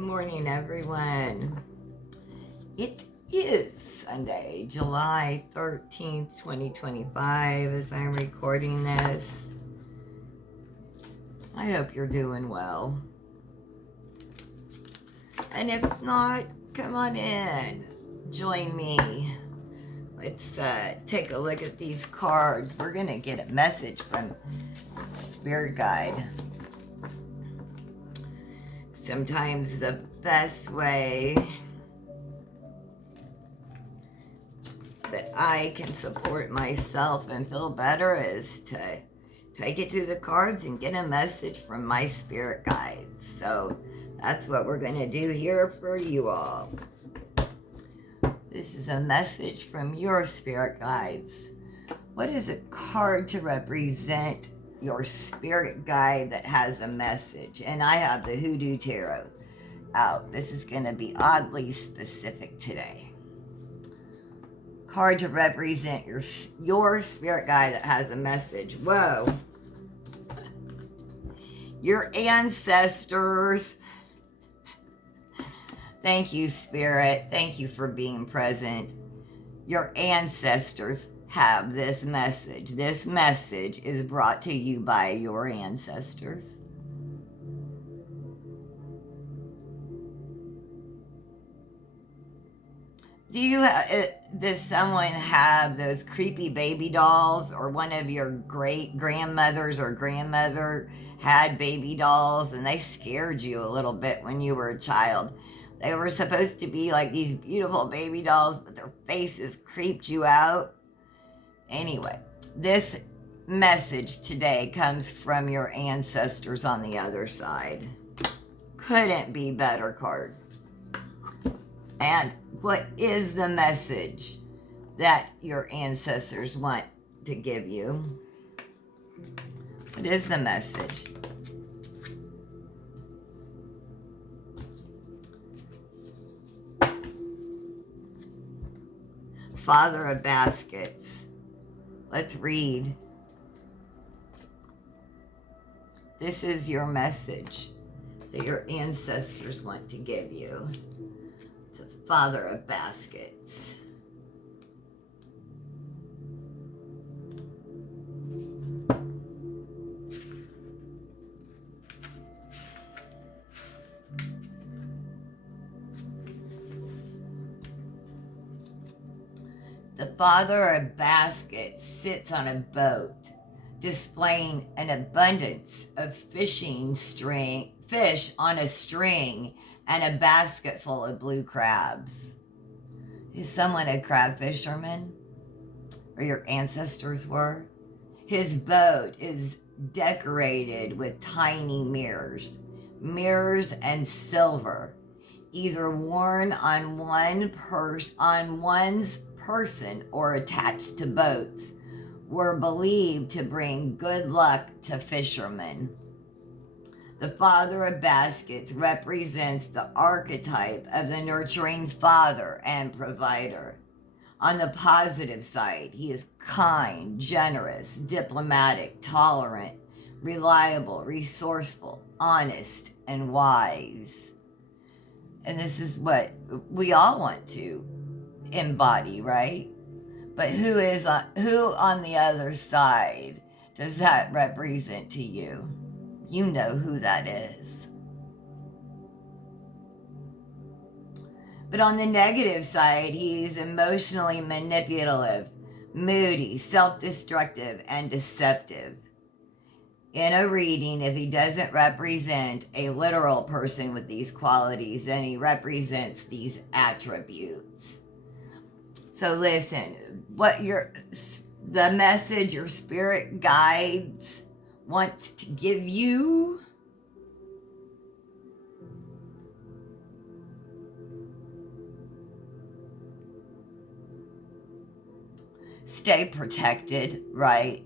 morning, everyone. It is Sunday, July 13th, 2025, as I'm recording this. I hope you're doing well. And if not, come on in. Join me. Let's take a look at these cards. We're going to get a message from Spirit Guide. Sometimes the best way that I can support myself and feel better is to take it to the cards and get a message from my spirit guides. So that's what we're going to do here for you all. This is a message from your spirit guides. What is a card to represent your spirit guide that has a message? And I have the Hoodoo Tarot out. This is going to be oddly specific today. Card to represent your spirit guide that has a message. Whoa. Your ancestors. Thank you, Spirit. Thank you for being present. Your ancestors have this message. This message is brought to you by your ancestors. Does someone have those creepy baby dolls, or one of your great grandmothers or grandmother had baby dolls and they scared you a little bit when you were a child? They were supposed to be like these beautiful baby dolls, but their faces creeped you out. Anyway, this message today comes from your ancestors on the other side. Couldn't be better card. And what is the message that your ancestors want to give you? What is the message? Father of Baskets. Let's read. This is your message that your ancestors want to give you. It's a Father of Baskets. The Father of Baskets sits on a boat, displaying an abundance of fish on a string, and a basket full of blue crabs. Is someone a crab fisherman? Or your ancestors were? His boat is decorated with tiny mirrors and silver, either worn on one's person or attached to boats, were believed to bring good luck to fishermen. The Father of Baskets represents the archetype of the nurturing father and provider. On the positive side, he is kind, generous, diplomatic, tolerant, reliable, resourceful, honest, and wise. And this is what we all want to embody, right? But who on the other side does that represent to you? You know who that is. But on the negative side, he's emotionally manipulative, moody, self-destructive, and deceptive. In a reading, if he doesn't represent a literal person with these qualities, then he represents these attributes. So listen, the message your spirit guides wants to give you stay protected, right?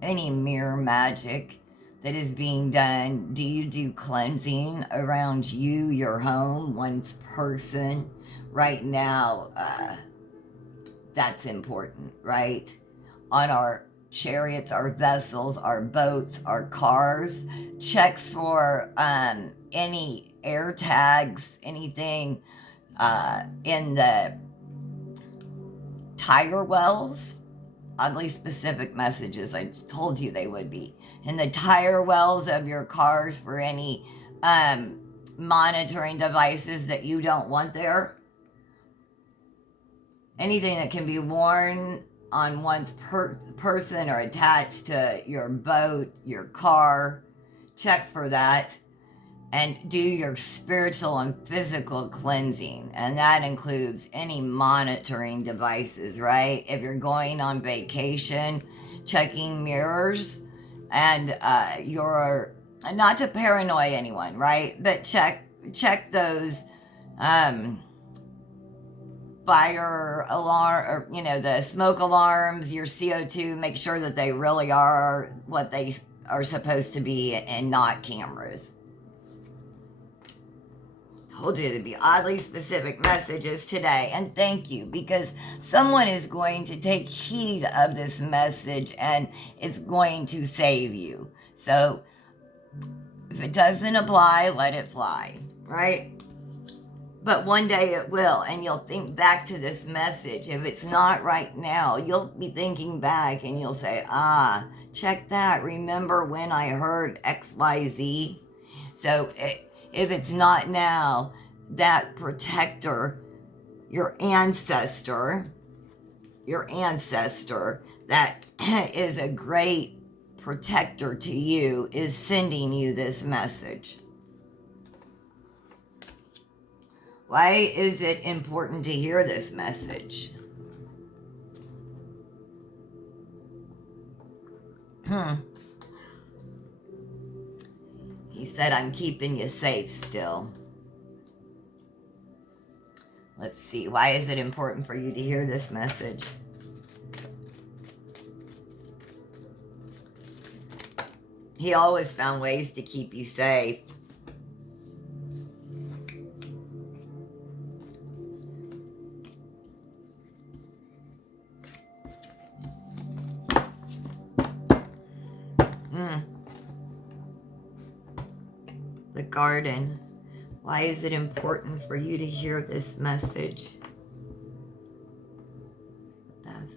Any mirror magic that is being done, do you do cleansing around you, your home, one's person? Right now, that's important, right? On our chariots, our vessels, our boats, our cars. Check for any air tags, anything in the tire wells. Oddly specific messages. I told you they would be. In the tire wells of your cars for any monitoring devices that you don't want there. Anything that can be worn on one's person or attached to your boat, your car. Check for that. And do your spiritual and physical cleansing. And that includes any monitoring devices, right? If you're going on vacation, checking mirrors and you're not to paranoid anyone, right? But check those fire alarm, or the smoke alarms, your CO2. Make sure that they really are what they are supposed to be and not cameras. Told you to be oddly specific messages today, and thank you, because someone is going to take heed of this message and it's going to save you. So if it doesn't apply, let it fly, right? But one day it will, and you'll think back to this message. If it's not right now, you'll be thinking back and you'll say, check that. Remember when I heard XYZ? So if it's not now, that protector, your ancestor that is a great protector to you, is sending you this message. Why is it important to hear this message? He said, I'm keeping you safe still. Let's see. Why is it important for you to hear this message? He always found ways to keep you safe. The garden. Why is it important for you to hear this message? The baskets.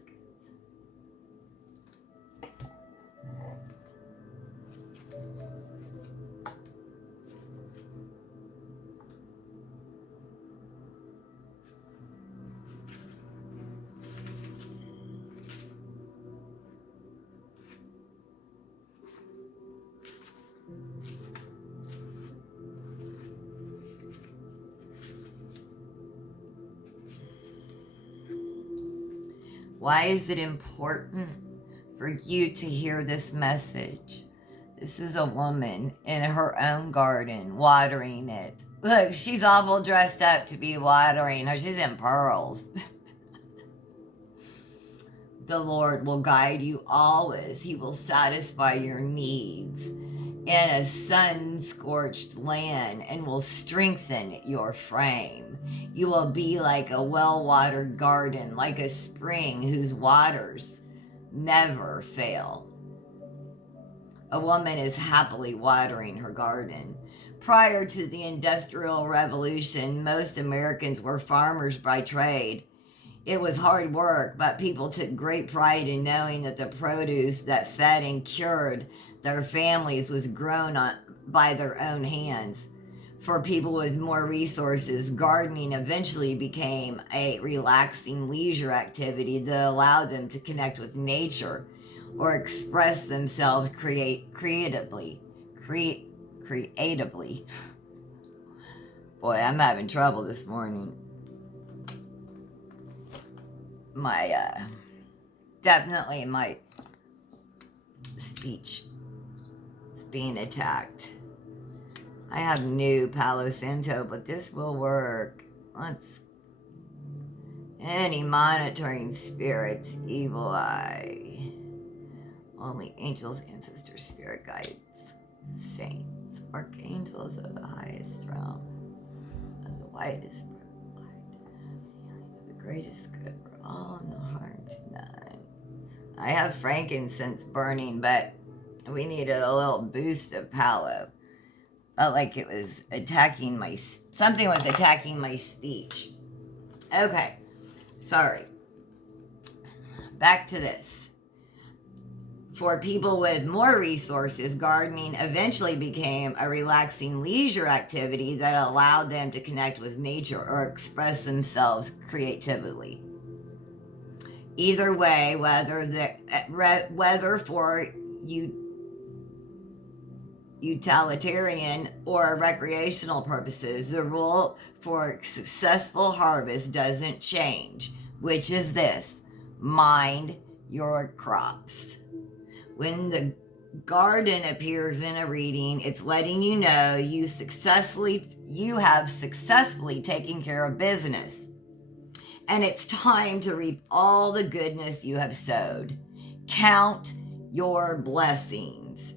Why is it important for you to hear this message? This is a woman in her own garden, watering it. Look, she's awful dressed up to be watering her. She's in pearls. The Lord will guide you always. He will satisfy your needs in a sun-scorched land and will strengthen your frame. You will be like a well-watered garden, like a spring whose waters never fail. A woman is happily watering her garden. Prior to the Industrial Revolution, most Americans were farmers by trade. It was hard work, but people took great pride in knowing that the produce that fed and cured their families was grown by their own hands. For people with more resources, gardening eventually became a relaxing leisure activity that allowed them to connect with nature or express themselves creatively. Boy, I'm having trouble this morning. Definitely my speech is being attacked. I have new Palo Santo, but this will work. Any monitoring spirits, evil eye, only angels, ancestors, spirit guides, saints, archangels of the highest realm, of the widest light, the greatest good for all and the harm to none. I have frankincense burning, but we needed a little boost of palo. Felt like it was attacking something was attacking my speech. Okay, sorry. Back to this. For people with more resources, gardening eventually became a relaxing leisure activity that allowed them to connect with nature or express themselves creatively. Either way, whether for utilitarian or recreational purposes, the rule for successful harvest doesn't change, which is this: mind your crops. When the garden appears in a reading, it's letting you know you have successfully taken care of business. And it's time to reap all the goodness you have sowed. Count your blessings.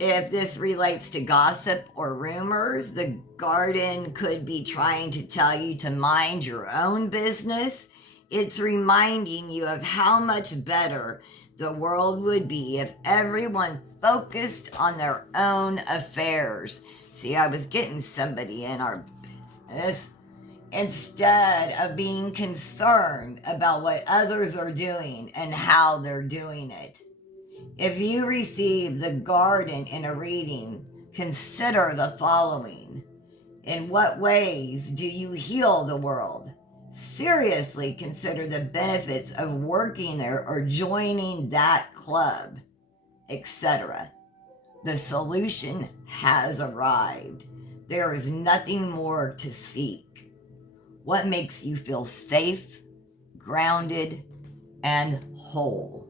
If this relates to gossip or rumors, the garden could be trying to tell you to mind your own business. It's reminding you of how much better the world would be if everyone focused on their own affairs. See, I was getting somebody in our business instead of being concerned about what others are doing and how they're doing it. If you receive the garden in a reading, consider the following. In what ways do you heal the world? Seriously consider the benefits of working there or joining that club, etc. The solution has arrived. There is nothing more to seek. What makes you feel safe, grounded, and whole?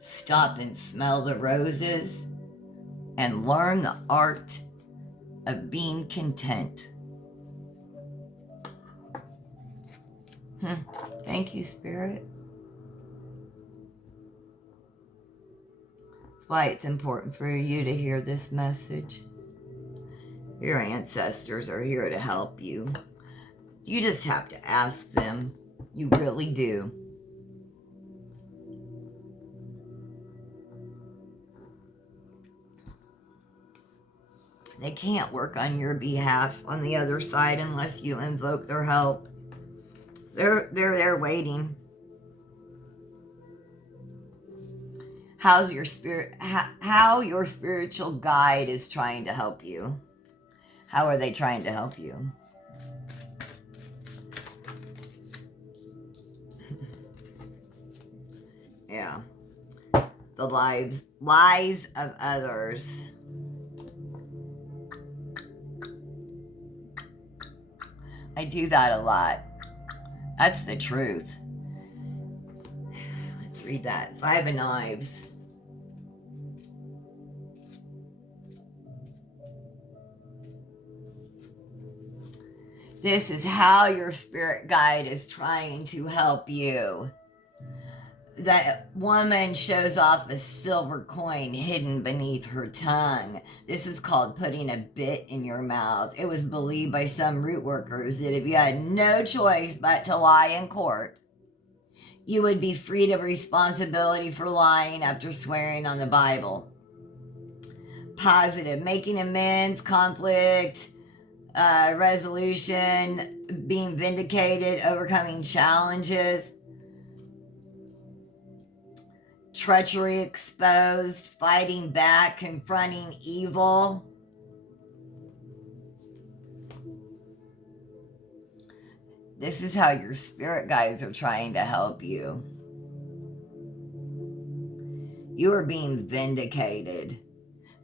Stop and smell the roses and learn the art of being content. Thank you, Spirit. That's why it's important for you to hear this message. Your ancestors are here to help you. You just have to ask them. You really do. They can't work on your behalf on the other side unless you invoke their help. They're there waiting. How's your spirit? How your spiritual guide is trying to help you? How are they trying to help you? Yeah. The lies of others. I do that a lot. That's the truth. Let's read that. 5 of Knives. This is how your spirit guide is trying to help you. That woman shows off a silver coin hidden beneath her tongue. This is called putting a bit in your mouth. It was believed by some root workers that if you had no choice but to lie in court, you would be freed of responsibility for lying after swearing on the Bible. Positive, making amends, conflict, resolution, being vindicated, overcoming challenges. Treachery exposed, fighting back, confronting evil. This is how your spirit guides are trying to help you. You are being vindicated.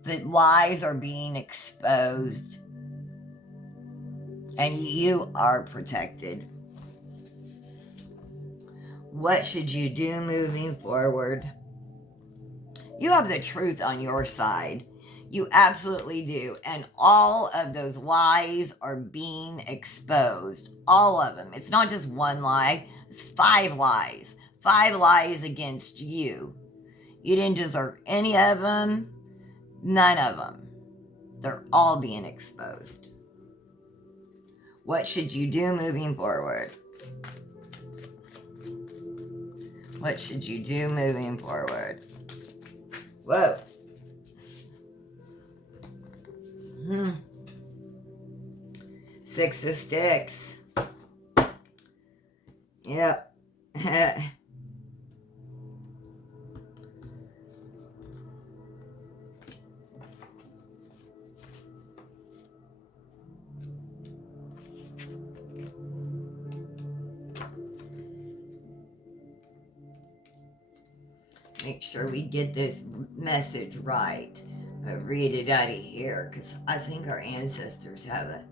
The lies are being exposed. And you are protected. What should you do moving forward? You have the truth on your side. You absolutely do. And all of those lies are being exposed. All of them. It's not just one lie. It's 5 lies. 5 lies against you. You didn't deserve any of them. None of them. They're all being exposed. What should you do moving forward? What should you do moving forward? Whoa. Six of Sticks. Yep. Make sure we get this message right. I'll read it out of here because I think our ancestors have an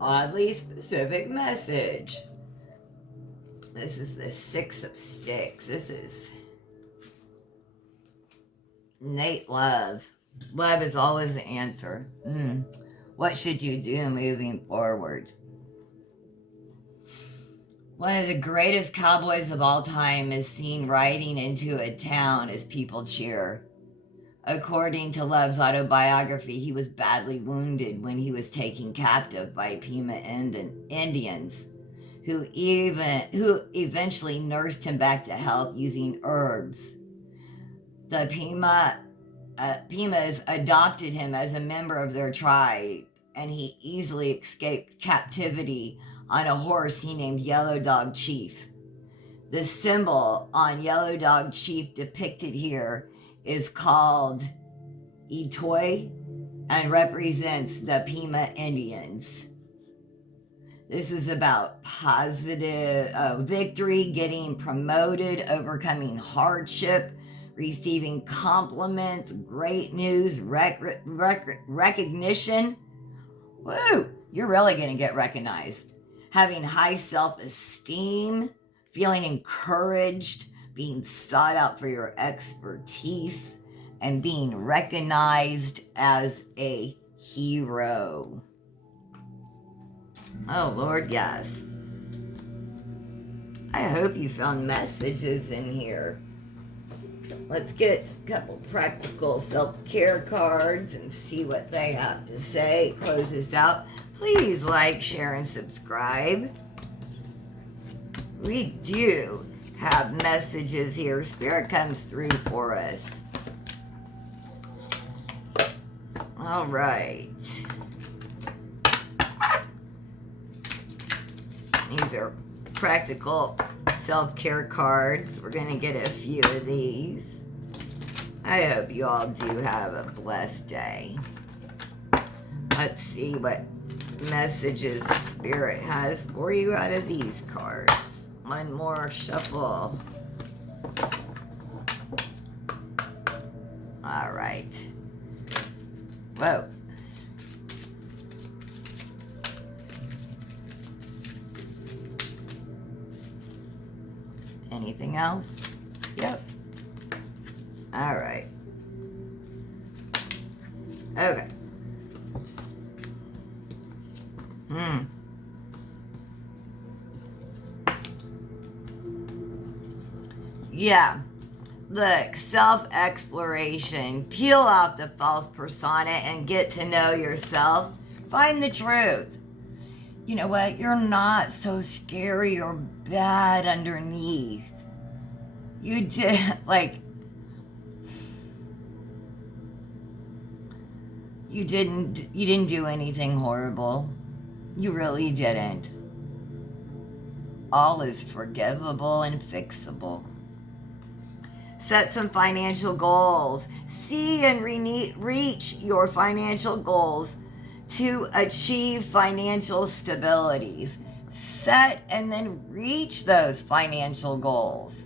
oddly specific message. This is the Six of Sticks. This is innate love. Love is always the answer. What should you do moving forward? One of the greatest cowboys of all time is seen riding into a town as people cheer. According to Love's autobiography, he was badly wounded when he was taken captive by Pima Indians, who eventually nursed him back to health using herbs. The Pimas adopted him as a member of their tribe, and he easily escaped captivity on a horse he named Yellow Dog Chief. The symbol on Yellow Dog Chief depicted here is called Itoy and represents the Pima Indians. This is about positive victory, getting promoted, overcoming hardship, receiving compliments, great news, recognition. Woo! You're really going to get recognized. Having high self-esteem, feeling encouraged, being sought out for your expertise, and being recognized as a hero. Oh, Lord, yes. I hope you found messages in here. Let's get a couple practical self-care cards and see what they have to say. Close this out. Please like, share, and subscribe. We do have messages here. Spirit comes through for us. All right. These are practical self-care cards. We're going to get a few of these. I hope you all do have a blessed day. Let's see what messages Spirit has for you out of these cards. One more shuffle. All right. Whoa. Anything else? Yep. All right. Okay. Yeah. Look, self-exploration. Peel off the false persona and get to know yourself. Find the truth. You know what? You're not so scary or bad underneath. You did, you didn't do anything horrible. You really didn't. All is forgivable and fixable. Set some financial goals. See and reach your financial goals to achieve financial stabilities. Set and then reach those financial goals.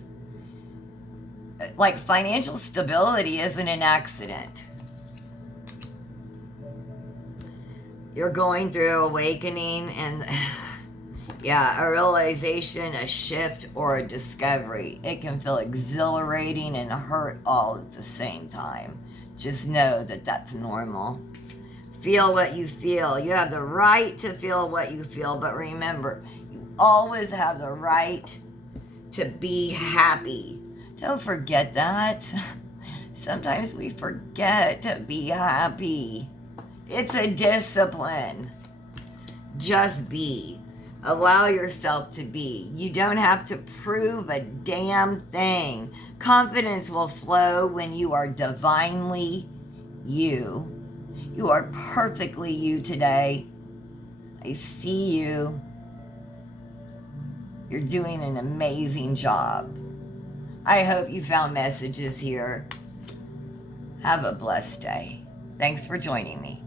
Like, financial stability isn't an accident. You're going through awakening and, yeah, a realization, a shift, or a discovery. It can feel exhilarating and hurt all at the same time. Just know that that's normal. Feel what you feel. You have the right to feel what you feel, but remember, you always have the right to be happy. Don't forget that. Sometimes we forget to be happy. It's a discipline. Just be. Allow yourself to be. You don't have to prove a damn thing. Confidence will flow when you are divinely you. You are perfectly you today. I see you. You're doing an amazing job. I hope you found messages here. Have a blessed day. Thanks for joining me.